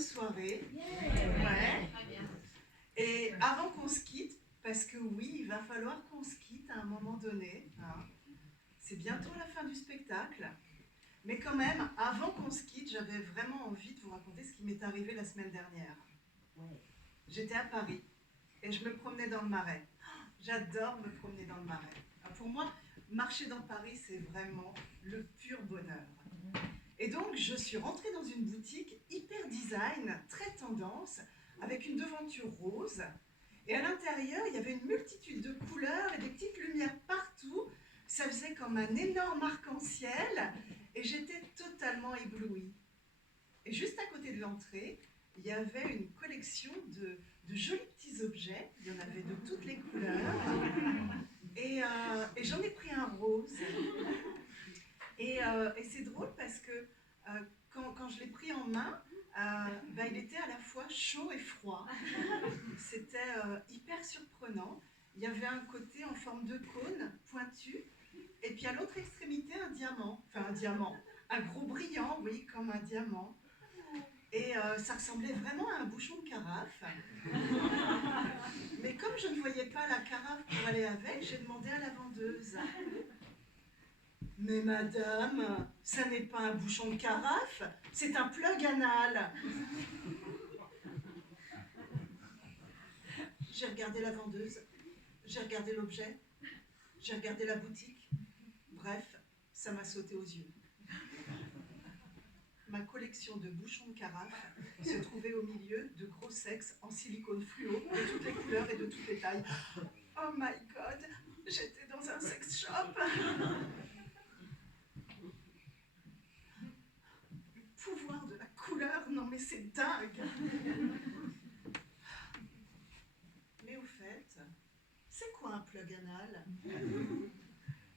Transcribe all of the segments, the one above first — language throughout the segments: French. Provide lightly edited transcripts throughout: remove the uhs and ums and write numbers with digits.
soirée. Ouais. Et avant qu'on se quitte, parce que oui, il va falloir qu'on se quitte à un moment donné. Hein. C'est bientôt la fin du spectacle. Mais quand même, avant qu'on se quitte, j'avais vraiment envie de vous raconter ce qui m'est arrivé la semaine dernière. J'étais à Paris et je me promenais dans le Marais. J'adore me promener dans le Marais. Pour moi, marcher dans Paris, c'est vraiment le pur bonheur. Et donc, je suis rentrée dans une boutique hyper design, très tendance, avec une devanture rose. Et à l'intérieur, il y avait une multitude de couleurs et des petites lumières partout. Ça faisait comme un énorme arc-en-ciel. Et j'étais totalement éblouie. Et juste à côté de l'entrée, il y avait une collection de jolis petits objets. Il y en avait de toutes les couleurs. Et j'en ai pris un rose. Et c'est drôle parce que quand je l'ai pris en main, il était à la fois chaud et froid. C'était hyper surprenant. Il y avait un côté en forme de cône pointu. Et puis à l'autre extrémité, un diamant. Enfin, un diamant. Un gros brillant, oui, comme un diamant. Et ça ressemblait vraiment à un bouchon de carafe. Mais comme je ne voyais pas la carafe pour aller avec, j'ai demandé à la vendeuse. Mais madame, ça n'est pas un bouchon de carafe, c'est un plug anal. J'ai regardé la vendeuse, j'ai regardé l'objet, j'ai regardé la boutique. Bref, ça m'a sauté aux yeux. Ma collection de bouchons de carafe se trouvait au milieu de gros sexes en silicone fluo de toutes les couleurs et de toutes les tailles. Oh my god, j'étais dans un sex shop. Le pouvoir de la couleur, non mais c'est dingue. Mais au fait, c'est quoi un plug anal ?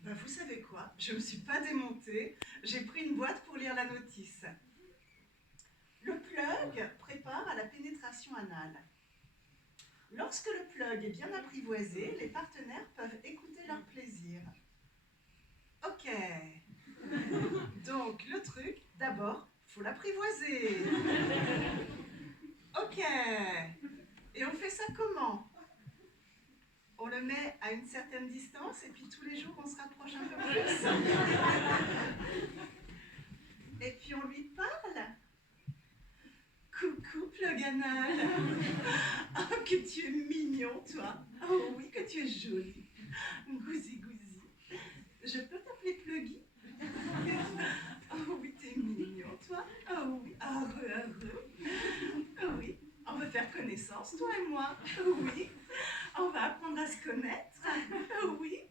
Vous savez quoi ? Je ne me suis pas démontée, j'ai pris une boîte pour lire la notice. Le plug prépare à la pénétration anale. Lorsque le plug est bien apprivoisé, les partenaires peuvent écouter leur plaisir. Ok. Donc, le truc, d'abord, il faut l'apprivoiser. Ok. Et on fait ça comment ? On le met à une certaine distance et puis tous les jours, on se rapproche un peu plus. Et puis, on lui parle. Coucou, plug anal. Oh, que tu es mignon, toi. Oh oui, que tu es joli. Gousi, gousi. Je peux t'appeler Pluggy ? Oh oui, t'es mignon, toi. Oh oui, heureux. Oh oui, on va faire connaissance, toi et moi. Oh oui, on va apprendre à se connaître. Oh oui.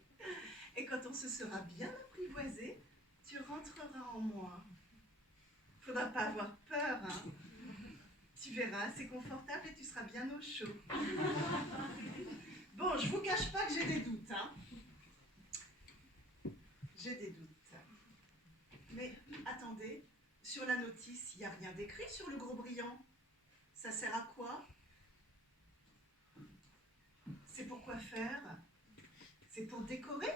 Et quand on se sera bien apprivoisé, tu rentreras en moi. Faudra pas avoir peur, hein. Tu verras, c'est confortable et tu seras bien au chaud. Bon, je vous cache pas que j'ai des doutes, hein. J'ai des doutes. Mais attendez, sur la notice, il n'y a rien d'écrit sur le gros brillant. Ça sert à quoi ? C'est pour quoi faire ? C'est pour décorer ?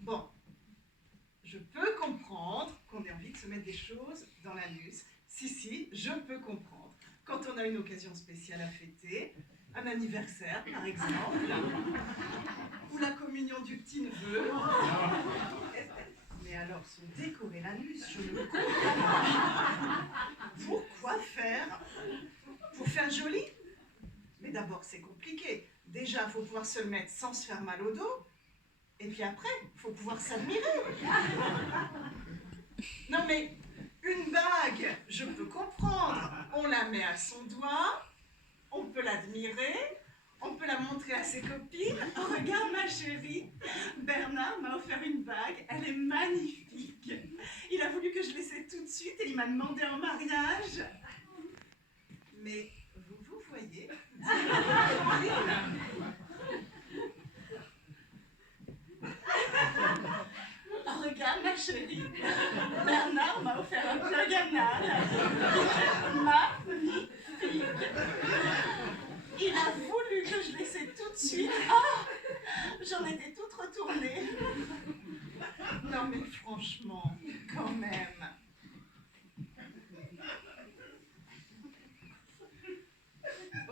Bon, je peux comprendre qu'on ait envie de se mettre des choses dans l'anus. Si, je peux comprendre. Quand on a une occasion spéciale à fêter, un anniversaire par exemple, ou la communion du petit-neveu. Mais alors, se décorer l'anus, je ne comprends pas. Pourquoi faire ? Pour faire joli ? Mais d'abord, c'est compliqué. Déjà, il faut pouvoir se le mettre sans se faire mal au dos. Et puis après, il faut pouvoir s'admirer. Non mais, une bague, je peux comprendre. On la met à son doigt, on peut l'admirer, on peut la montrer à ses copines. Oh, regarde ma chérie, Bernard m'a offert une bague, elle est magnifique. Il a voulu que je l'essaie tout de suite et il m'a demandé en mariage. Mais vous voyez, oh, regarde ma chérie, Bernard m'a offert un plug anal. Magnifique. Il a voulu que je l'essaie tout de suite. Oh, j'en étais toute retournée. Non mais franchement, quand même.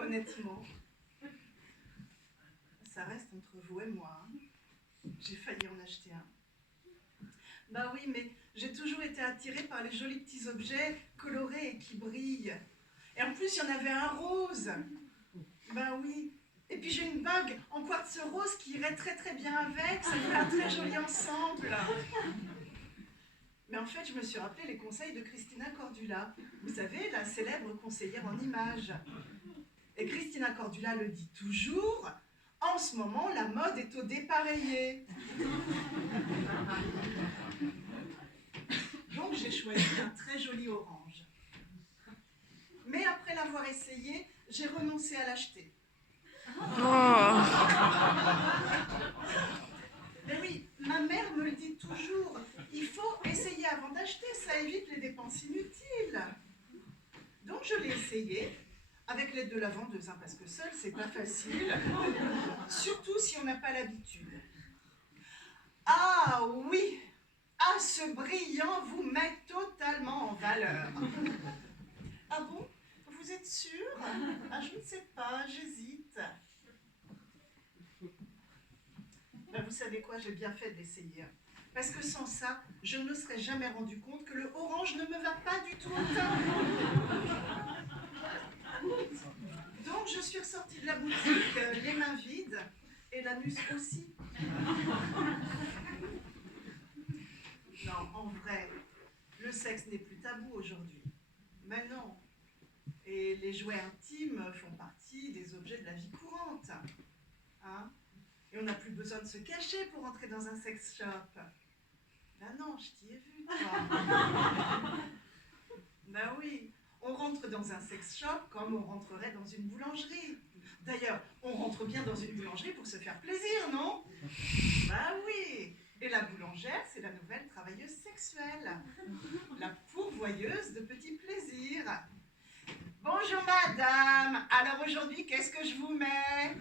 honnêtement, ça reste entre vous et moi. J'ai failli en acheter un. Bah oui, mais j'ai toujours été attirée par les jolis petits objets colorés et qui brillent. Et en plus, il y en avait un rose. Bah oui. Et puis j'ai une bague en quartz rose qui irait très très bien avec. Ça fait un très joli ensemble. Mais en fait, je me suis rappelé les conseils de Christina Cordula. Vous savez, la célèbre conseillère en images. Et Christina Cordula le dit toujours, en ce moment, la mode est au dépareillé. Donc j'ai choisi un très joli orange. Mais après l'avoir essayé, j'ai renoncé à l'acheter. Mais oui, ma mère me le dit toujours, il faut essayer avant d'acheter, ça évite les dépenses inutiles. Donc je l'ai essayé, avec l'aide de la vendeuse, hein, parce que seul c'est pas facile, surtout si on n'a pas l'habitude. Ah oui, ah ce brillant vous met totalement en valeur. Ah bon? Vous êtes sûr? Ah je ne sais pas, j'hésite. Ben, vous savez quoi, j'ai bien fait d'essayer. Parce que sans ça, je ne me serais jamais rendu compte que le orange ne me va pas du tout au teint. Donc je suis ressortie de la boutique les mains vides et l'anus aussi. Non, en vrai, le sexe n'est plus tabou aujourd'hui. Mais non. Et les jouets intimes font partie des objets de la vie courante. Hein? Et on n'a plus besoin de se cacher pour entrer dans un sex shop. Ben non, je t'y ai vu, toi. Ben oui, on rentre dans un sex shop comme on rentrerait dans une boulangerie. D'ailleurs, on rentre bien dans une boulangerie pour se faire plaisir, non? Ben oui. Et la boulangère, c'est la nouvelle travailleuse sexuelle. La pourvoyeuse de petits plaisirs. Bonjour madame, alors aujourd'hui, qu'est-ce que je vous mets?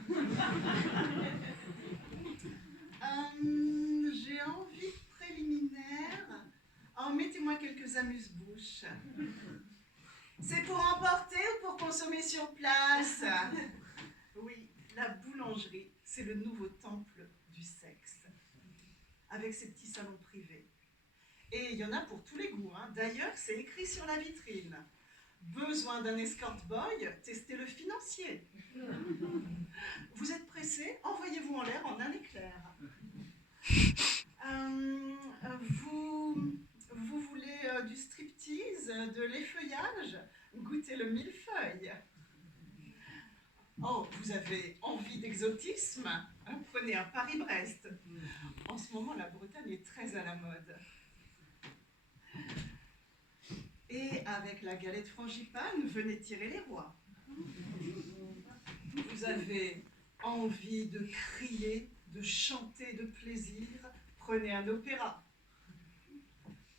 J'ai envie de préliminaire. Oh, mettez-moi quelques amuse-bouches. C'est pour emporter ou pour consommer sur place? Oui, la boulangerie, c'est le nouveau temple du sexe. Avec ses petits salons privés. Et il y en a pour tous les goûts, hein. D'ailleurs, c'est écrit sur la vitrine. Besoin d'un escort boy? Testez le financier. Vous êtes pressé? Envoyez-vous en l'air en un éclair. Vous voulez du striptease, de l'effeuillage? Goûtez le millefeuille. Oh, vous avez envie d'exotisme? Prenez un Paris-Brest. En ce moment, la Bretagne est très à la mode. Et avec la galette frangipane, venez tirer les rois. Vous avez envie de crier, de chanter de plaisir, prenez un opéra.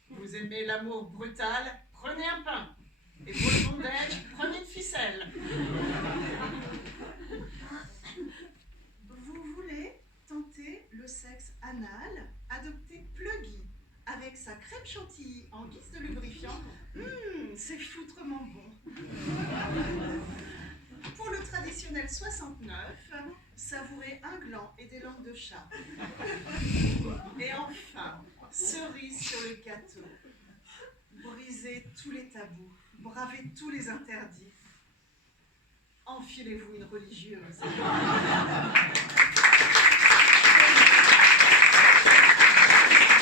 Vous aimez l'amour brutal, prenez un pain. Et pour le bondage, prenez une ficelle. Vous voulez tenter le sexe anal? Adoptez Pluggy avec sa crème chantilly en guise de lubrifiant. C'est foutrement bon. Pour le traditionnel 69, savourez un gland et des langues de chat. Et enfin, cerise sur le gâteau. Brisez tous les tabous, bravez tous les interdits. Enfilez-vous une religieuse.